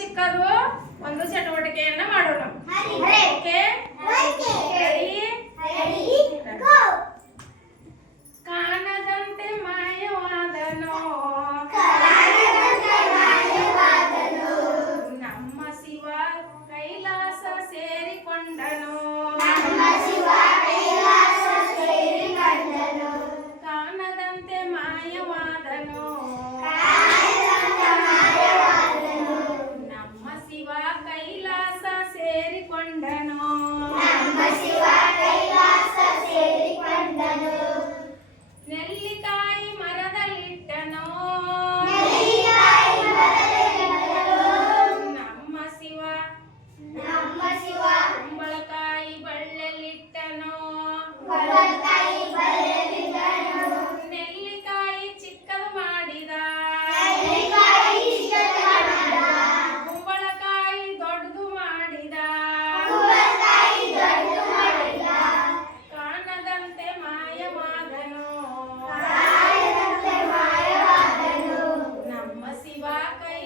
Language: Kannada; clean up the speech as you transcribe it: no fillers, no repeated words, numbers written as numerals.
ಚಿಕ್ಕದು ಒಂದು ಚಟುವಟಿಕೆಯನ್ನ ಮಾಡೋಣ. ಓಕೆ, ಕಾಣದಂತೆ ಮಾಯವಾದನೋ ನಮ್ಮ ಶಿವ ಕೈಲಾಸ ಸೇರಿಕೊಂಡನು. ಕಾಣದಂತೆ ಮಾಯವಾದನು ನಮ್ಮ ಶಿವ ಕೈಲಾಸ ಸೇರಿಕೊಂಡನು. ನೆಲ್ಲಿಕಾಯಿ ಮರದಲ್ಲಿಟ್ಟನೋ ನಮ್ಮ ಶಿವ ಕುಂಬಳಕಾಯಿ ಬಳ್ಳಿಯಲ್ಲಿಟ್ಟನೋ. ನೆಲ್ಲಿಕಾಯಿ ಚಿಕ್ಕದು ಮಾಡಿದ, ಕುಂಬಳಕಾಯಿ ದೊಡ್ಡದು ಮಾಡಿದ. ಕಾಣದಂತೆ ಮಾಯವಾದನು ನಮ್ಮ ಶಿವ ಕೈ